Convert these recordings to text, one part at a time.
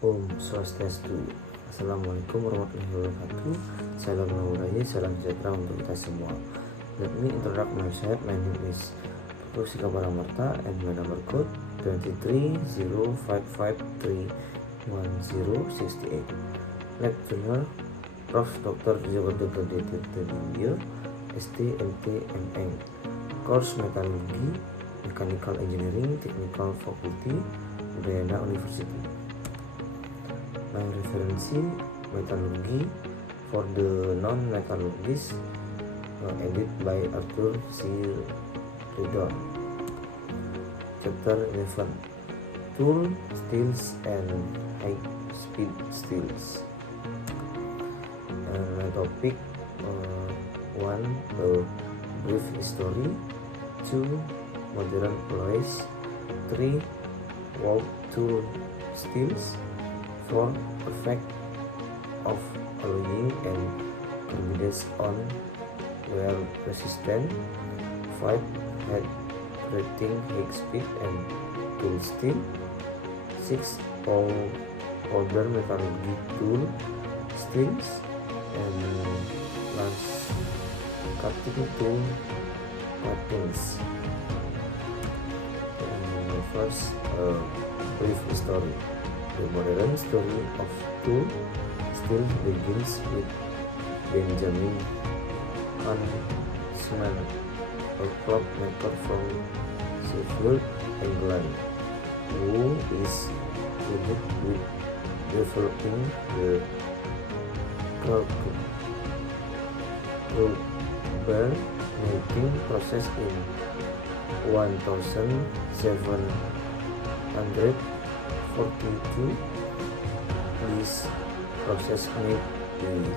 Om Swastiastu. Assalamualaikum warahmatullahi wabarakatuh. Salam Nurani, salam sejahtera untuk kita semua. Let me introduce myself. My name is Pusika Paramarta and my number code 2305531068. Lecturer Prof. Dr. Jogja Dedindio, STMTMN. Course Metallurgi, Mechanical Engineering, Technical Faculty, Udayana University. My referensi Metallurgi for the non-metallurgists, edited by Arthur C. Redon. Chapter 11, Tool, Steels, and High-Speed Steels. My topic 1. A brief history. 2. Modern alloys. 3. Warp tool steels. 4. Effect of alloying and carbides on wear resistant. 5. Head rating, high speed and tool steel. 6. Older metallurgy tool steels. And last, cutting tool cuttings. First, brief history. The modern story of tool still begins with Benjamin Huntsman, a clockmaker from Sheffield, England, who is credited with developing the crowbar making process in 1742. This process made it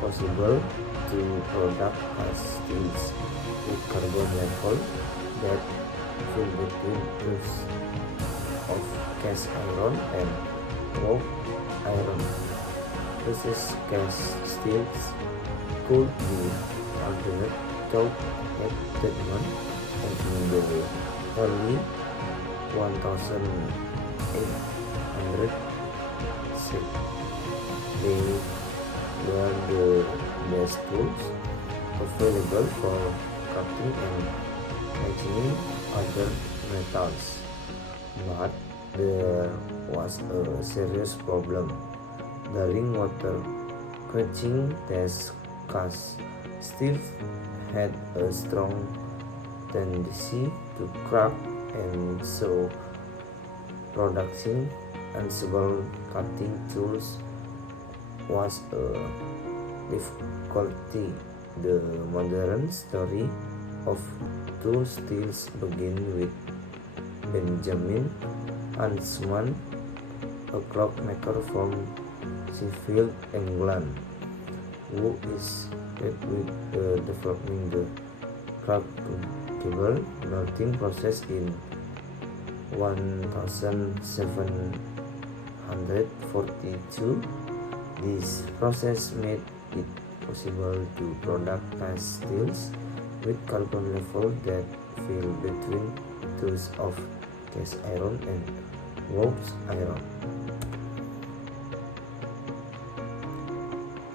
possible to produce cast steels with carbon level that fell between tubes of cast iron and wrought iron. These cast steels could be altered through head treatment, and in the early 1800s they were the best tools available for cutting and machining other metals. But there was a serious problem. During water quenching tests, cast steel had a strong tendency to crack, and so producing unstable cutting tools was a difficulty. The modern story of tool steels begins with Benjamin Huntsman, a clockmaker from Sheffield, England, who is credited with developing the clockable melting process in 1742. This process made it possible to produce cast steels with carbon level that fell between tubes of cast iron and wrought iron.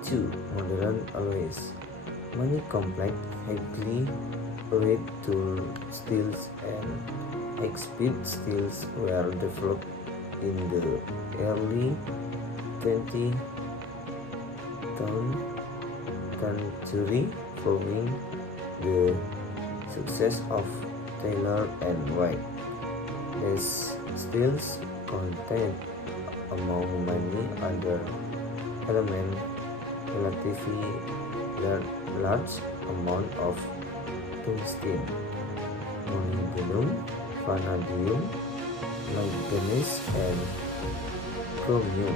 2. Modern alloys. Many complex, highly alloyed tool steels and high-speed steels were developed in the early 20th century following the success of Taylor and White. These steels contain, among many other elements, relatively large amount of tungsten, molybdenum, vanadium, manganese, and chromium.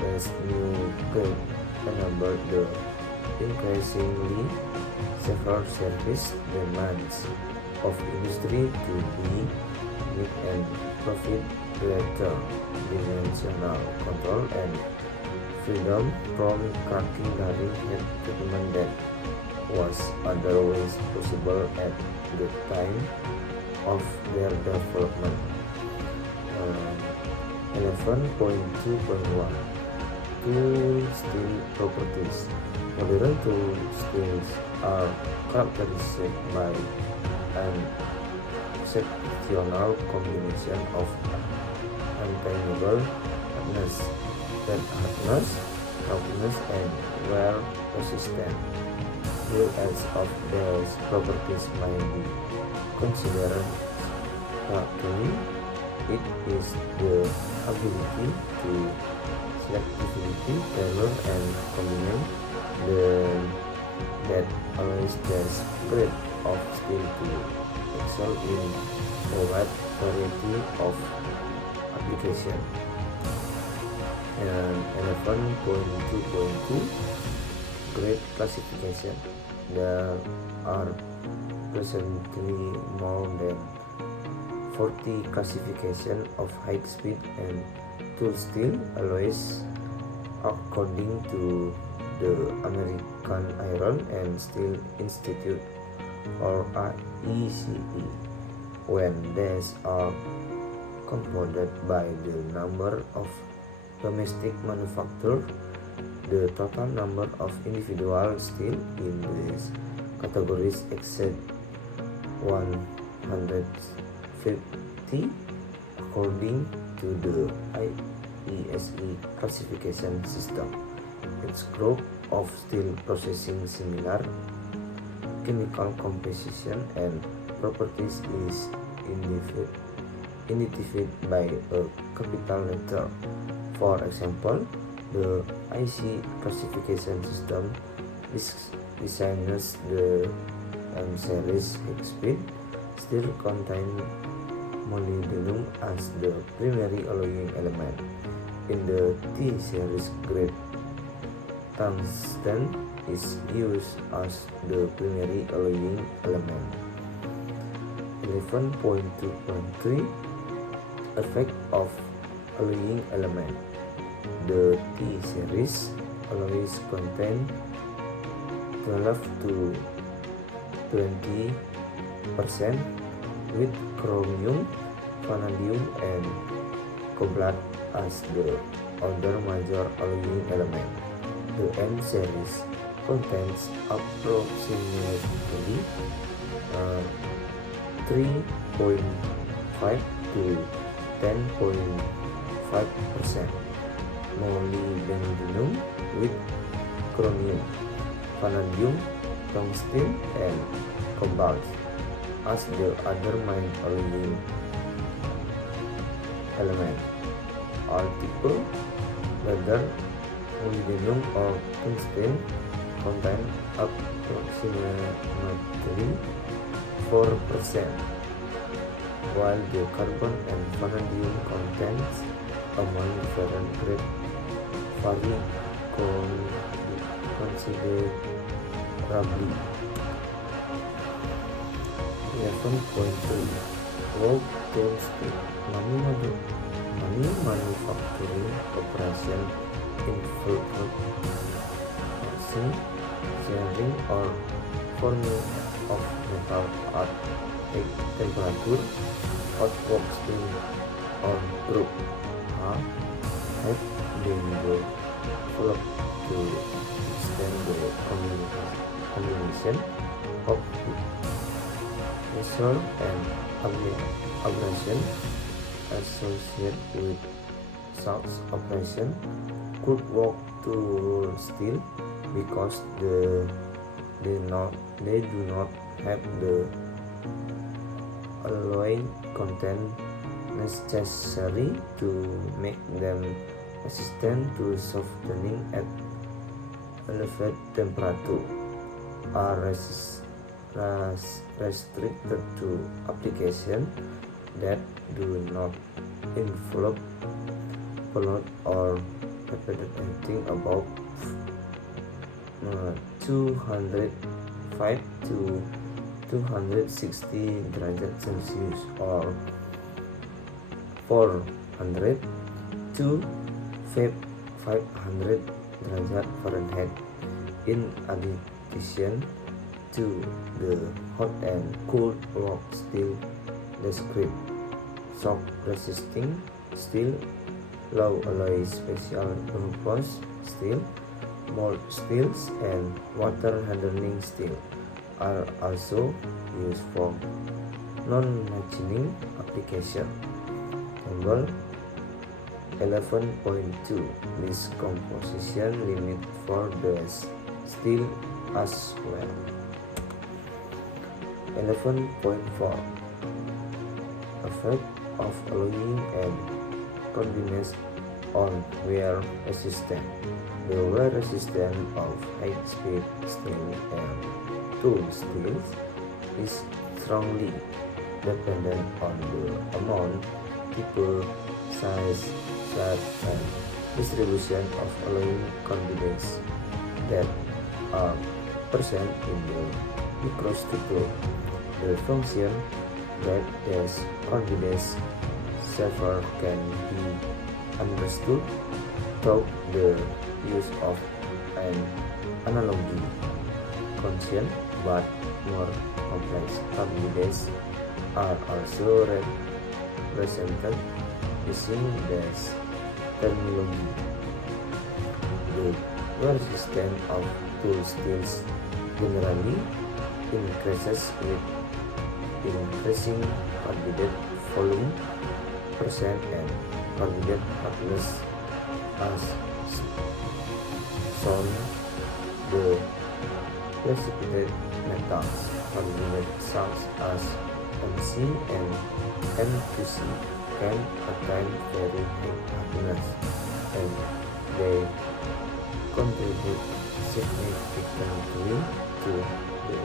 This new grade enabled the increasingly severe service demands of industry to be with and profit greater dimensional control and freedom from cracking during head treatment that was otherwise possible at the time of their development. 11.2.1 Tool steel properties. Modern tool steels are characterized by an exceptional combination of untamable hardness, roughness, and wear resistance. Few of these properties may be considered characteristic. It is the ability to selectively tailor and combine that allows the grade of steel to excel in a wide variety of applications. And 11.2.2 Grade classification. There are presently more than 40 classifications of high-speed and tool steel alloys according to the American Iron and Steel Institute or AICE. When these are compounded by the number of domestic manufacturers, the total number of individual steel in these categories exceed 150 according to the AICE classification system. Its group of steel processing similar chemical composition and properties is identified by a capital letter. For example, the IC classification system designs the M-series high-speed steel contain molybdenum as the primary alloying element. In the T-series grade, tungsten is used as the primary alloying element. 11.2.3 Effect of alloying element. The T-series alloys contain 12 to 20% with chromium, vanadium, and cobalt as the other major alloying element. The N-series contains approximately 3.5 to 10.5% molybdenum with chromium, vanadium, tungsten, and cobalt as the other main alloying element. Article whether molybdenum or tungsten contain approximately 4%, while the carbon and vanadium contents among different grades vary considerably. 11.3 World tool steel. Many manufacturing operations involve casting, sharing, or forming of metal at high temperature. Hot work steel or group have been developed to extend the combination of pressure and abrasion associated with such operation. Could work tool steel because they do not have the alloy content necessary to make them resistant to softening at elevated temperature, are restricted to applications that do not involve float or anything above 205 to 260 derajat Celsius or 400 to 500 derajat Fahrenheit. In addition to the hot and cold work steel, described shock resisting steel low alloy special purpose steel, mold steels, and water hardening steel are also used for non-machining application. Table 11.2 list composition limit for the steel as well. 11.4 Effect of alloying and combination on wear resistance. The wear resistance of high-speed steel and tool steels is strongly dependent on the amount, type, size, shape, and distribution of alloying combinations that are present in the microstructure. The function that these combinations serve can be understood through the use of an analogy. Constant but more complex combinations are also represented using this terminology. The wear resistance of tool steels generally increases with increasing carbide volume percent and carbide hardness as shown. The precipitate metals carbide such as MC and M2C can attain very high hardness, and they contribute significantly to the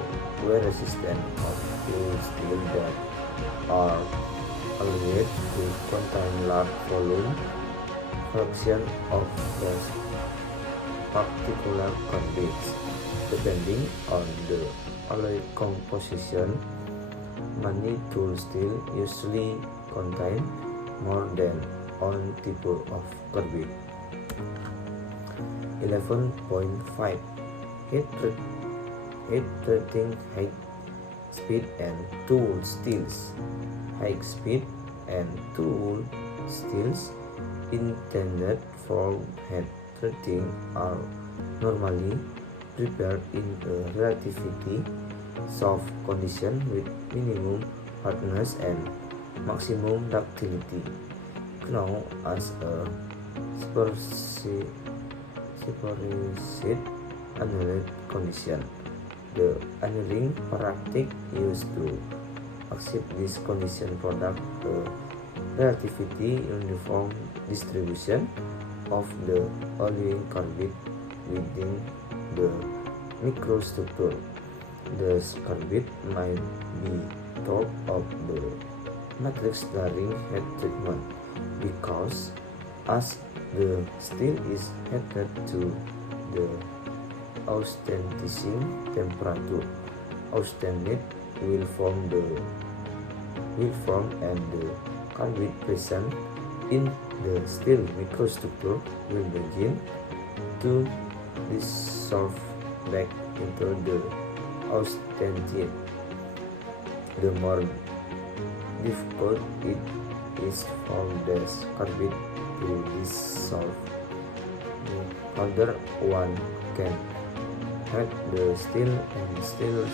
wear resistance of tool steel that are alloyed to contain large volume fraction of those particular conduits. Depending on the alloy composition, many tool steel usually contain more than one type of carbide. 11.5 Heat treating high speed and tool steels. High speed and tool steels intended for heat treating are normally prepared in a relatively soft condition with minimum hardness and maximum ductility, known as a supersede annealing condition. The annealing practice used to achieve this condition product a relatively uniform distribution of the alloying carbide within the microstructure. The carbide might be top of the matrix during heat treatment because as the steel is heated to the austenitizing temperature, austenite will form and the carbide present in the steel microstructure will begin to dissolve back into the austenite. The more difficult it is for the carbide to dissolve, the harder one can heat the steel and still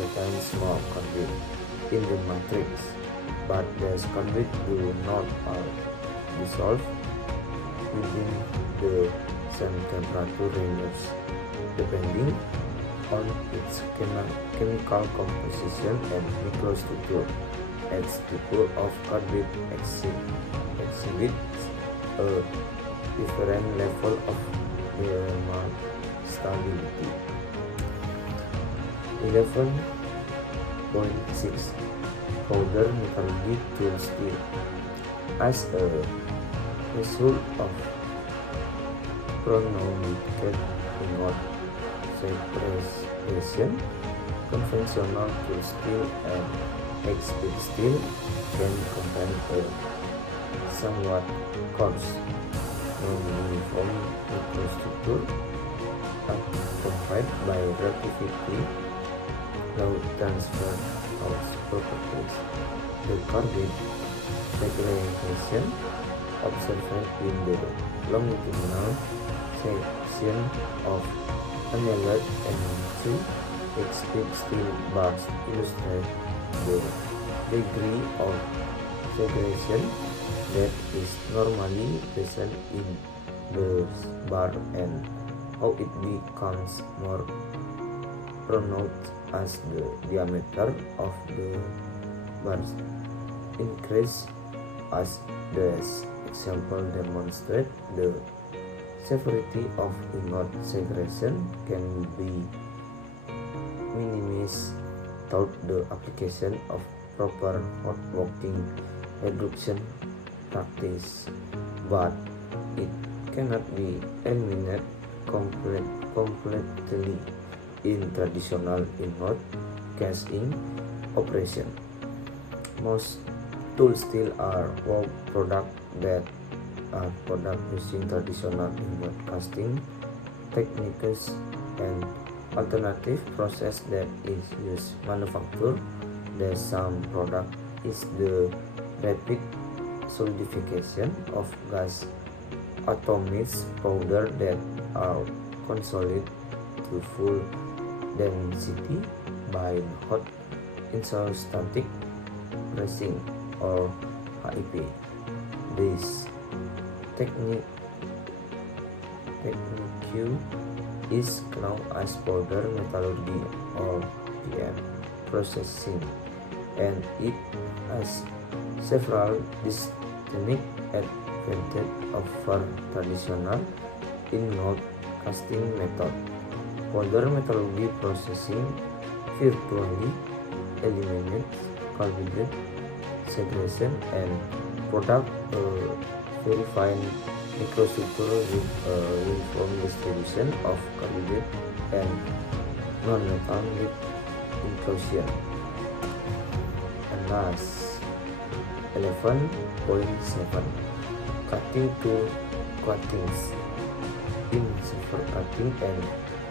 retain small carbide in the matrix, but the carbide do not all dissolve within the same temperature ranges, depending on its chemical composition and microstructure. Each type of carbide exhibits a different level of thermal stability. 11.6 Powder metallurgy tool steel. As a result of pronounced ingot separation, conventional tool steel and high-speed steel can contain a somewhat coarse, non-uniform microstructure accompanied by relatively low transfer force properties. The carbide segregation observed in the longitudinal section of annular and 2 speed steel bars illustrate the degree of segregation that is normally present in the bar and how it becomes more pronounced as the diameter of the bars increase. As the example demonstrate, the severity of ingot segregation can be minimized through the application of proper hot working reduction practice, but it cannot be eliminated completely in traditional ingot casting operation. Most tools still are work products that are produced using traditional ingot casting techniques and alternative process that is used manufacture. The some product is the rapid solidification of gas atoms powder that are consolidated to full density by hot isostatic pressing or HIP. This technique is known as powder metallurgy or PM processing, and it has several distinct advantages over traditional ingot casting method. Powder metallurgy processing virtually eliminates carbohydrate segregation and product very fine microstructure with uniform distribution of carbohydrate and non-metallic inclusion. And last, 11.7 Cutting tool coatings. In silver cutting and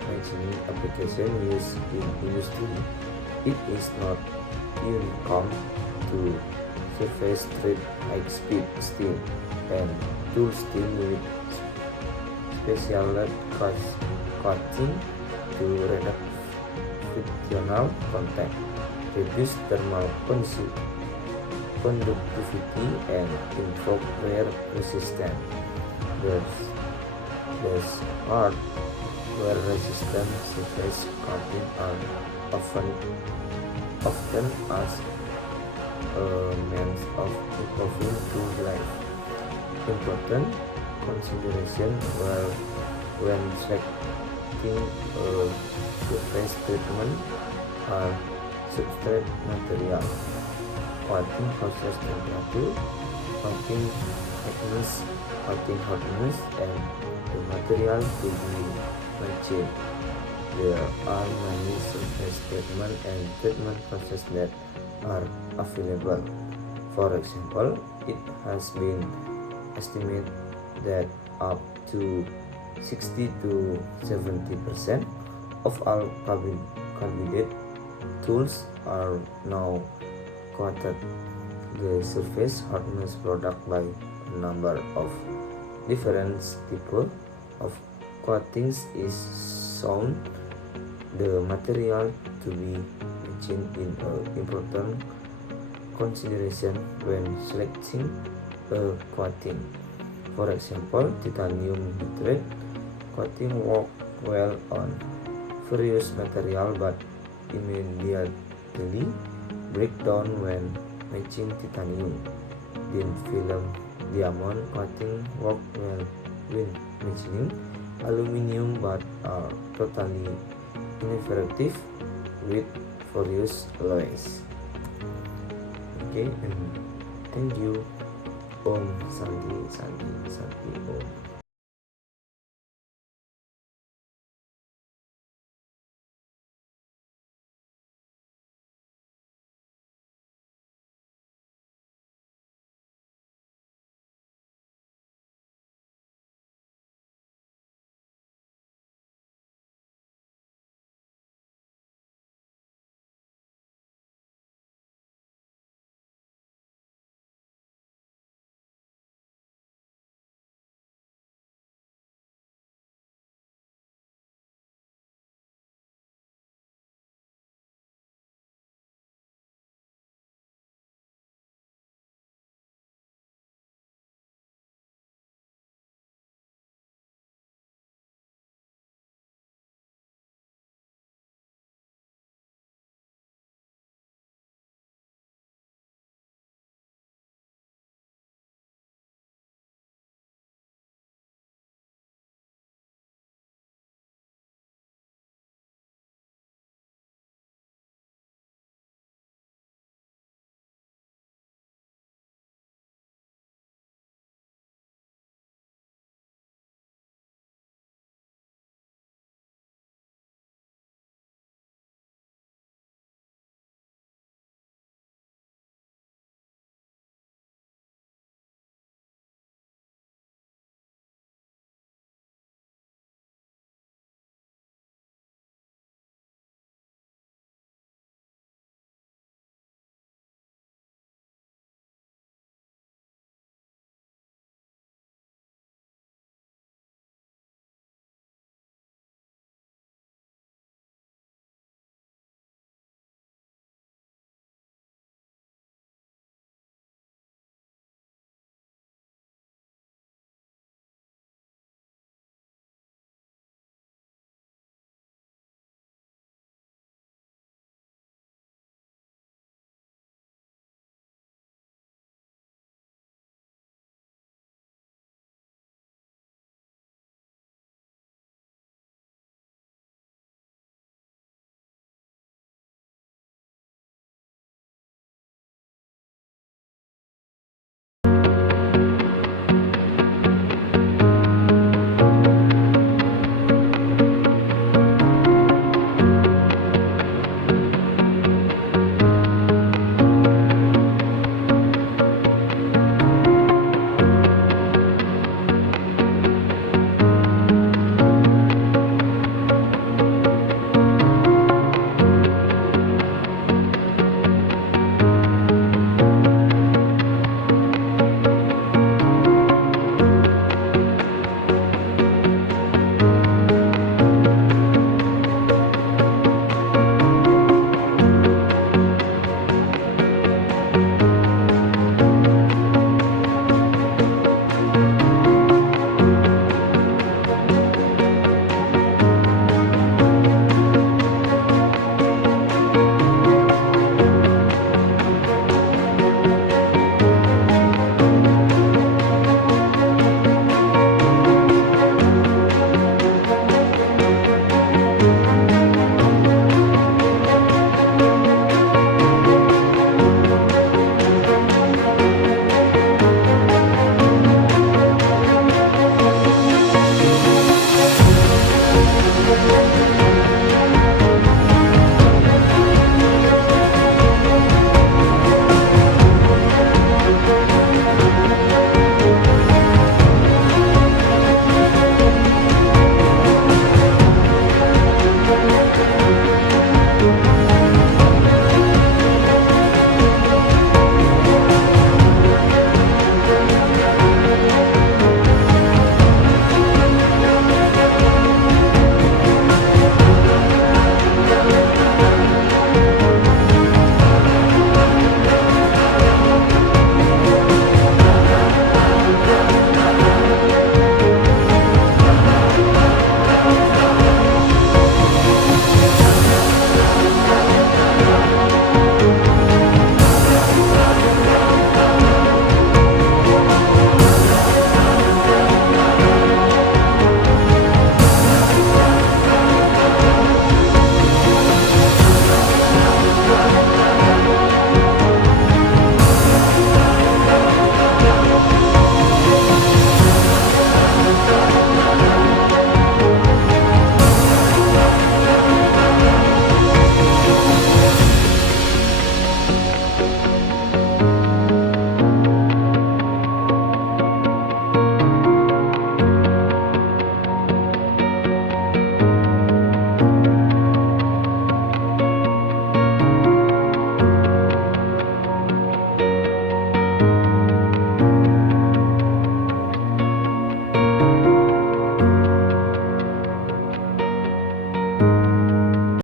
machining application used in industry, it is not uncommon to surface treat high-speed steel and tool steel with specialized coating to reduce frictional contact, reduce thermal conductivity, and improve wear resistance. Thus, hard wear resistant surface coating are often as a means of improving tool life. Important consideration when selecting a surface treatment are substrate material, coating process temperature, coating thickness, coating hardness, and the material to be machined. There are many surface treatment and treatment processes that are available. For example, it has been estimated that up to 60 to 70% of all carbohydrate tools are now coated. The surface hardness product by a number of different types of coatings is shown. The material to be mentioned in important consideration when selecting a coating. For example, titanium nitride coating work well on various material but immediately break down when matching titanium. Thin film diamond coating work well when matching aluminium but are totally ineffective with various alloys. Okay, and thank you. Om Santi Santi Santi Om.